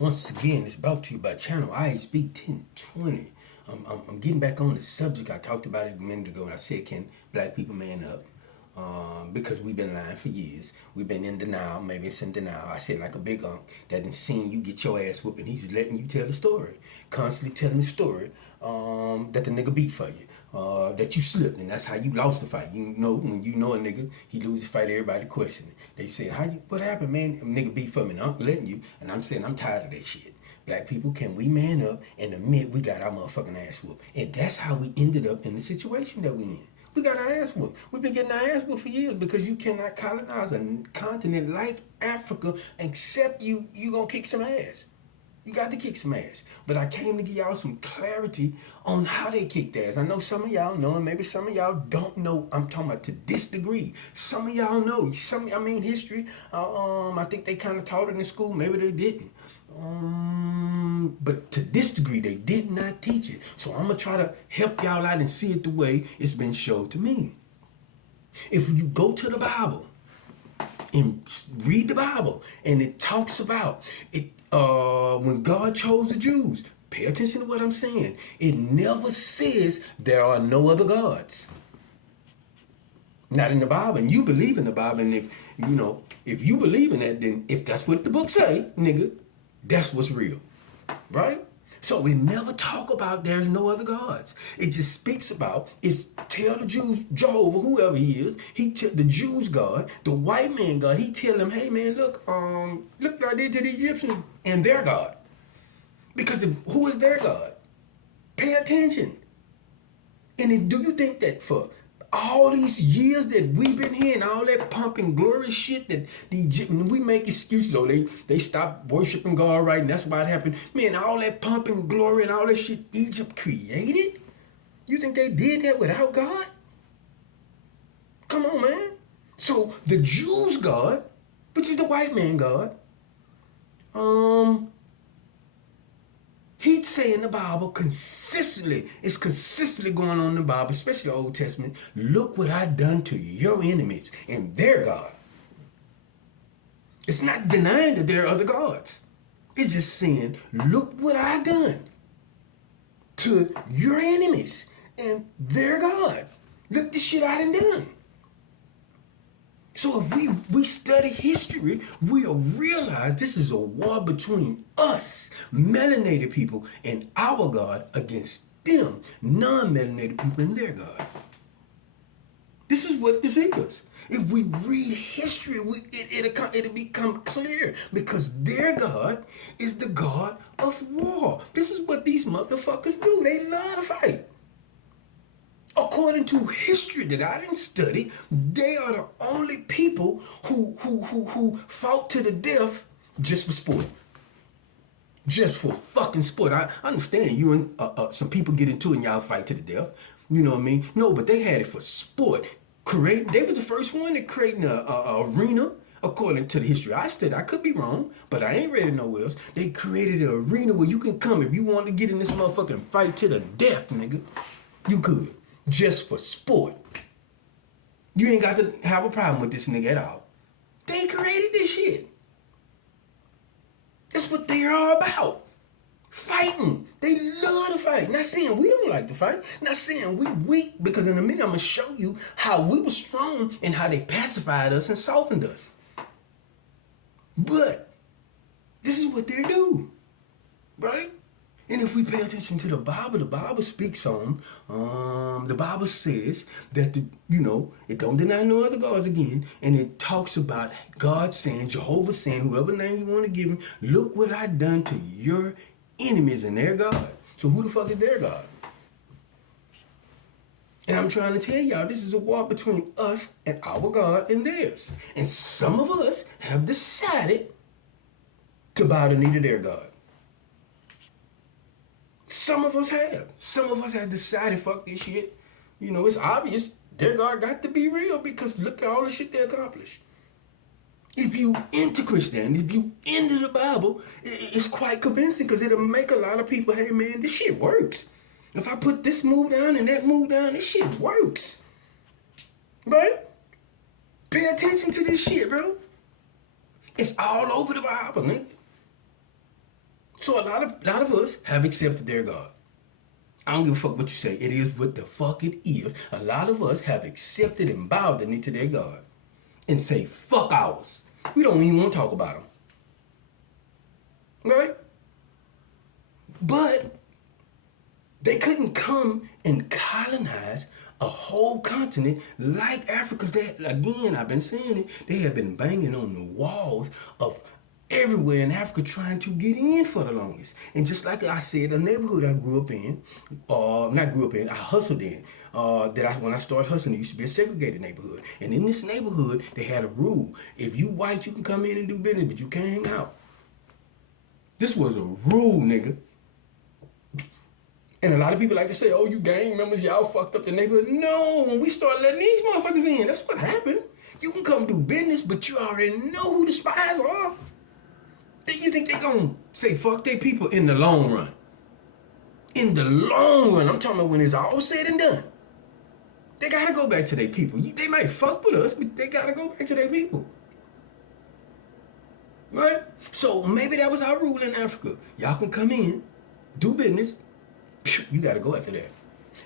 Once again, it's brought to you by Channel IHB 1020. I'm getting back on the subject. I talked about it a minute ago and I said, can black people man up? Because we've been lying for years. We've been in denial. Maybe it's in denial. I said like a big unk that done seen you get your ass whooped and he's letting you tell the story. Constantly telling the story that the nigga beat for you. That you slipped and that's how you lost the fight. You know, when you know a nigga, he lose the fight, everybody questioning. They said, what happened, man? A nigga beat for me and I'm letting you. And I'm saying, I'm tired of that shit. Black people, can we man up and admit we got our motherfucking ass whooped? And that's how we ended up in the situation that we in. We got our ass whooped. We've been getting our ass whooped for years because you cannot colonize a continent like Africa except you gonna kick some ass. You got to kick some ass. But I came to give y'all some clarity on how they kicked ass. I know some of y'all know, and maybe some of y'all don't know. I'm talking about to this degree. Some of y'all know. History. I think they kind of taught it in school. Maybe they didn't. But to this degree, they did not teach it. So I'm going to try to help y'all out and see it the way it's been showed to me. If you go to the Bible and read the Bible, and it talks about it, when God chose the Jews, pay attention to what I'm saying. It never says there are no other gods. Not in the Bible. And you believe in the Bible, and if you believe in that, then if that's what the book say, nigga, that's what's real, right? So we never talk about there's no other gods. It just speaks about, it's tell the Jews, Jehovah, whoever he is, he tell the Jews God, the white man God, he tell them, hey man, look what I did to the Egyptians and their God. Because who is their God? Pay attention. And do you think that for all these years that we've been hearing all that pumping glory shit that the Egyptians, we make excuses, they stopped worshiping God, right? And that's why it happened. Man, all that pumping glory and all that shit Egypt created? You think they did that without God? Come on, man. So the Jews' God, which is the white man God, he'd say in the Bible it's consistently going on in the Bible, especially the Old Testament, look what I done to your enemies and their God. It's not denying that there are other gods. It's just saying, look what I done to your enemies and their God. Look the shit I done. So if we study history, we'll realize this is a war between us, melanated people, and our God against them, non-melanated people and their God. This is what this is. If we read history, it'll become clear because their God is the God of war. This is what these motherfuckers do. They love to fight. According to history that I didn't study, they are the only people who fought to the death just for sport. Just for fucking sport. I understand you and some people get into it and y'all fight to the death. You know what I mean? No, but they had it for sport. They was the first one to create an arena. According to the history I studied, I could be wrong, but I ain't read it nowhere else. They created an arena where you can come if you want to get in this motherfucking fight to the death, nigga. You could. Just for sport. You ain't got to have a problem with this nigga at all. They created this shit. That's what they are about. Fighting. They love to fight. Not saying we don't like to fight. Not saying we weak, because in a minute I'm going to show you how we were strong and how they pacified us and softened us. But this is what they do. Right? And if we pay attention to the Bible speaks on, the Bible says that, it don't deny no other gods again. And it talks about God saying, Jehovah saying, whoever name you want to give him, look what I done to your enemies and their God. So who the fuck is their God? And I'm trying to tell y'all, this is a war between us and our God and theirs. And some of us have decided to bow the knee to their God. Some of us have. Some of us have decided, fuck this shit. It's obvious their God got to be real because look at all the shit they accomplished. If you into Christianity, if you into the Bible, it's quite convincing because it'll make a lot of people, hey man, this shit works. If I put this move down and that move down, this shit works. Right? Pay attention to this shit, bro. It's all over the Bible, man. So a lot of us have accepted their God. I don't give a fuck what you say. It is what the fuck it is. A lot of us have accepted and bowed the knee to their God and say, fuck ours. We don't even want to talk about them. Right? But they couldn't come and colonize a whole continent like Africa. Again, I've been saying it, they have been banging on the walls of everywhere in Africa trying to get in for the longest. And just like I said, the neighborhood I grew up in, I hustled in. When I started hustling, it used to be a segregated neighborhood. And in this neighborhood, they had a rule. If you white, you can come in and do business, but you can't hang out. This was a rule, nigga. And a lot of people like to say, oh, you gang members, y'all fucked up the neighborhood. No, when we start letting these motherfuckers in, that's what happened. You can come do business, but you already know who the spies are. You think they gonna say fuck their people in the long run? In the long run, I'm talking about when it's all said and done. They gotta go back to their people. They might fuck with us, but they gotta go back to their people. Right? So maybe that was our rule in Africa. Y'all can come in, do business, you gotta go after that.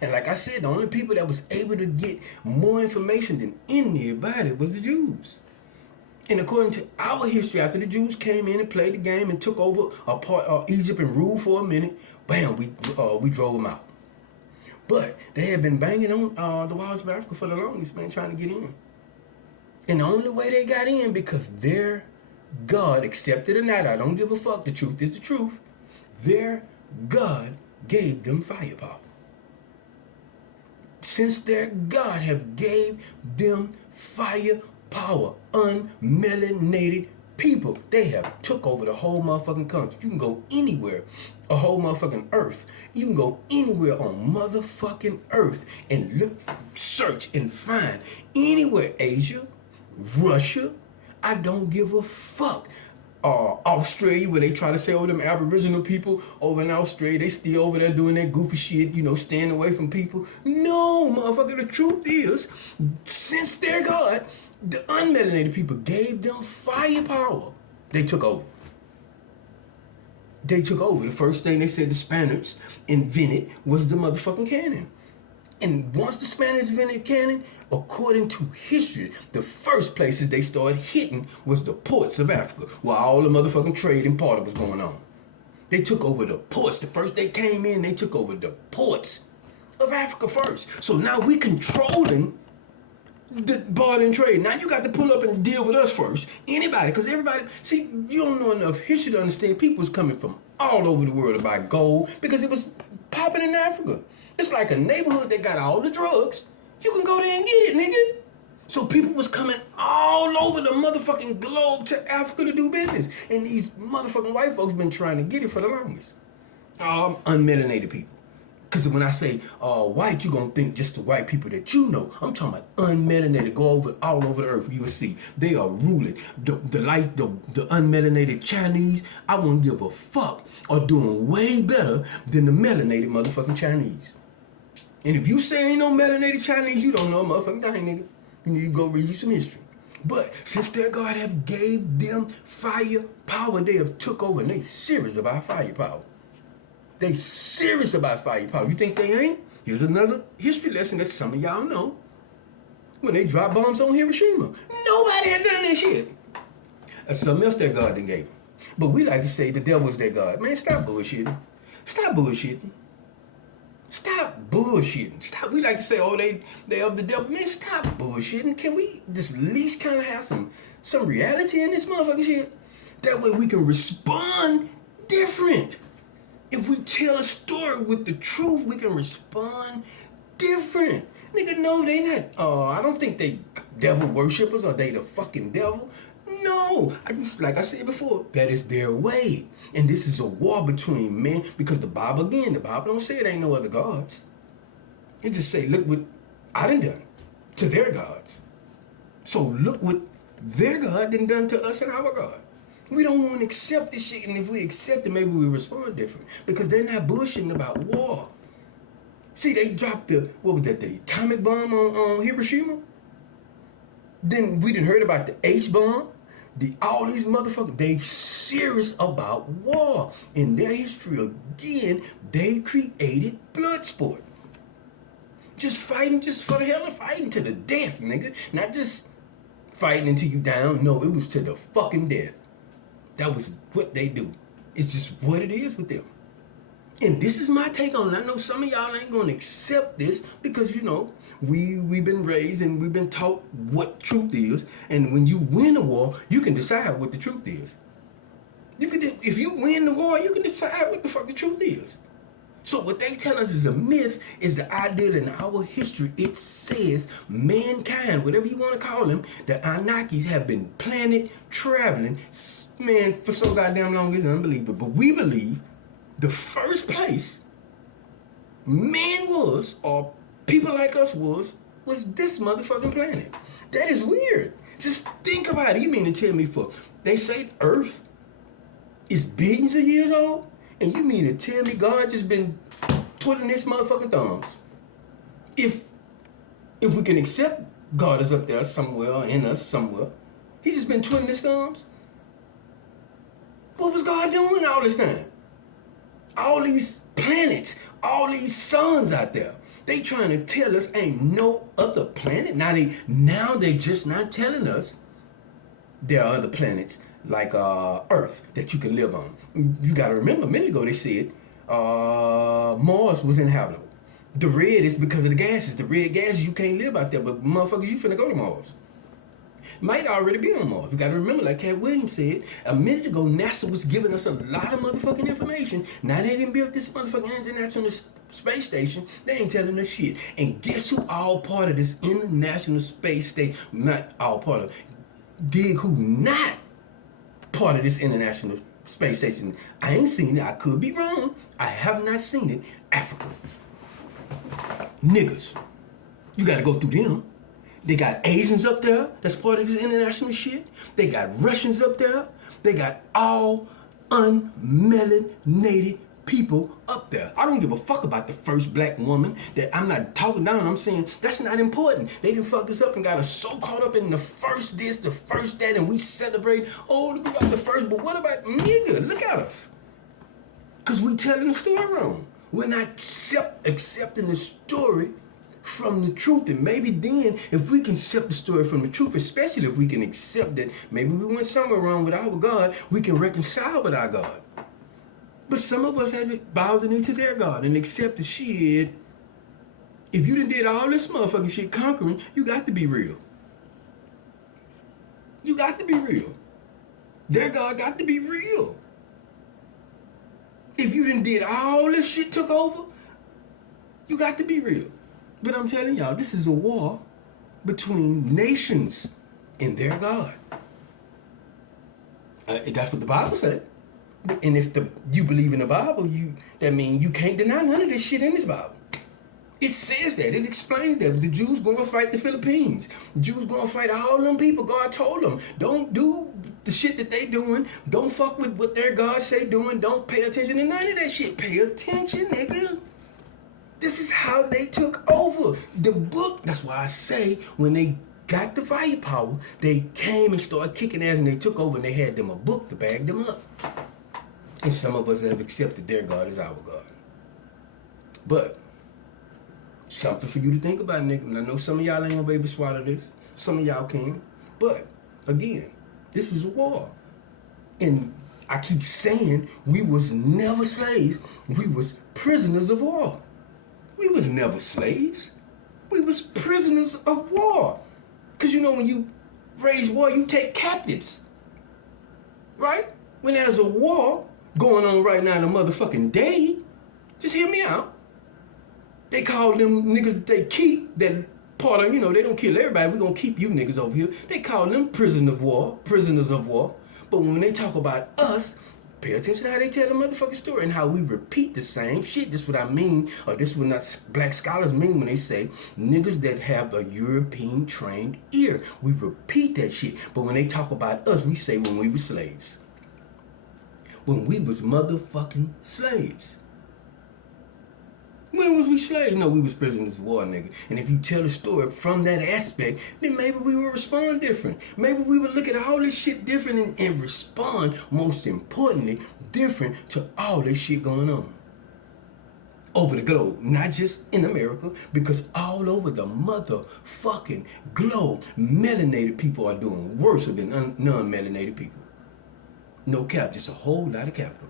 And like I said, the only people that was able to get more information than anybody was the Jews. And according to our history, after the Jews came in and played the game and took over a part of Egypt and ruled for a minute, bam, we drove them out. But they had been banging on the walls of Africa for the longest, man, trying to get in. And the only way they got in, because their God, accepted or not, I don't give a fuck, the truth is the truth, their God gave them firepower. Since their God have gave them firepower, unmelanated people, they have took over the whole motherfucking country. You can go anywhere, a whole motherfucking earth. You can go anywhere on motherfucking earth and look, search and find anywhere, Asia, Russia, I don't give a fuck. Australia, where they try to say, oh, them Aboriginal people over in Australia, they still over there doing that goofy shit, staying away from people. No, motherfucker, the truth is, since their God, the unmelanated people gave them firepower. They took over. They took over. The first thing they said the Spaniards invented was the motherfucking cannon. And once the Spaniards invented cannon, according to history, the first places they started hitting was the ports of Africa, where all the motherfucking trade and party was going on. They took over the ports. The first they came in, they took over the ports of Africa first. So now we controlling the barter and trade. Now you got to pull up and deal with us first. Anybody, because everybody, see, you don't know enough history to understand people was coming from all over the world to buy gold because it was popping in Africa. It's like a neighborhood that got all the drugs. You can go there and get it, nigga. So people was coming all over the motherfucking globe to Africa to do business. And these motherfucking white folks been trying to get it for the longest. Unmelanated people. Because when I say white, you're going to think just the white people that you know. I'm talking about unmelanated. Go over all over the earth. You will see. They are ruling. The unmelanated Chinese, I won't give a fuck, are doing way better than the melanated motherfucking Chinese. And if you say ain't no melanated Chinese, you don't know a motherfucking thing, nigga. You need to go read you some history. But since their God have gave them firepower, they have took over and they serious about firepower. They serious about firepower. You think they ain't? Here's another history lesson that some of y'all know. When they dropped bombs on Hiroshima, nobody had done that shit. That's something else their God done gave them. But we like to say the devil's their God. Man, stop bullshitting. Stop bullshitting. Stop bullshitting. Stop. We like to say, oh, they of the devil. Man, stop bullshitting. Can we just at least kind of have some reality in this motherfucking shit? That way we can respond different. If we tell a story with the truth, we can respond different. Nigga, no, they not. I don't think they devil worshippers or they the fucking devil. No, like I said before, that is their way. And this is a war between men because the Bible don't say it ain't no other gods. It just say, look what I done to their gods. So look what their God done to us and our God. We don't want to accept this shit, and if we accept it, maybe we respond different. Because they're not bullshitting about war. See, they dropped the atomic bomb on Hiroshima? Then we didn't heard about the H bomb. All these motherfuckers, they serious about war. In their history, again, they created blood sport. Just fighting just for the hell of fighting to the death, nigga. Not just fighting until you down. No, it was to the fucking death. That was what they do. It's just what it is with them. And this is my take on it. I know some of y'all ain't gonna accept this because, you know, we've been raised and we've been taught what truth is. And when you win a war, you can decide what the truth is. If you win the war, you can decide what the fuck the truth is. So what they tell us is a myth is the idea that in our history, it says mankind, whatever you want to call them, the Anunnakis have been planet traveling, man, for so goddamn long, it's unbelievable. But we believe the first place man was, or people like us was this motherfucking planet. That is weird. Just think about it. You mean to tell me they say Earth is billions of years old? And you mean to tell me God just been twiddling his motherfucking thumbs? If we can accept God is up there somewhere, in us somewhere, he's just been twiddling his thumbs? What was God doing all this time? All these planets, all these suns out there, they trying to tell us ain't no other planet. Now they just not telling us there are other planets like Earth that you can live on. You got to remember, a minute ago they said Mars was inhabitable. The red is because of the gases. The red gases, you can't live out there, but motherfuckers, you finna go to Mars. Might already be on Mars. You got to remember, like Cat Williams said, a minute ago, NASA was giving us a lot of motherfucking information. Now they didn't build this motherfucking International Space Station. They ain't telling us shit. And guess who all part of this International Space Station? Not all part of. Dig who not part of this International Space Station. I ain't seen it. I could be wrong. I have not seen it. Africa. Niggas. You got to go through them. They got Asians up there that's part of this international shit. They got Russians up there. They got all unmelanated people up there. I don't give a fuck about the first black woman. That I'm not talking down. I'm saying that's not important. They done fucked us up and got us so caught up in the first this, the first that, and we celebrate, oh, we got the first, but what about nigga? Look at us. Because we telling the story wrong. We're not accepting the story from the truth. And maybe then, if we can accept the story from the truth, especially if we can accept that maybe we went somewhere wrong with our God, we can reconcile with our God. But some of us have bowed the knee to their God and accept the shit. If you done did all this motherfucking shit conquering, you got to be real. You got to be real. Their God got to be real. If you done did all this shit took over, you got to be real. But I'm telling y'all, this is a war between nations and their God. That's what the Bible said. And if you believe in the Bible, that means you can't deny none of this shit in this Bible. It says that. It explains that. The Jews going to fight the Philippines. The Jews going to fight all them people. God told them, don't do the shit that they doing. Don't fuck with what their God say doing. Don't pay attention to none of that shit. Pay attention, nigga. This is how they took over the book. That's why I say when they got the firepower, they came and started kicking ass and they took over and they had them a book to bag them up. And some of us have accepted their God as our God. But something for you to think about, nigga. And I know some of y'all ain't gonna be able to swallow this. Some of y'all can. But again, this is a war. And I keep saying we was never slaves. We was prisoners of war. We was never slaves. We was prisoners of war. Because you know when you raise war, you take captives. Right? When there's a war going on right now in the motherfucking day, just hear me out. They call them niggas that they keep, that part of, they don't kill everybody. We're going to keep you niggas over here. They call them prisoners of war. But when they talk about us, pay attention to how they tell the motherfucking story and how we repeat the same shit. This is what I mean, or this is what not black scholars mean when they say niggas that have a European trained ear. We repeat that shit. But when they talk about us, we say when we were slaves. When we was motherfucking slaves. When was we slaves? No, we was prisoners of war, nigga. And if you tell the story from that aspect, then maybe we will respond different. Maybe we would look at all this shit different and respond, most importantly, different to all this shit going on over the globe, not just in America, because all over the motherfucking globe, melanated people are doing worse than non-melanated people. No cap, just a whole lot of capital.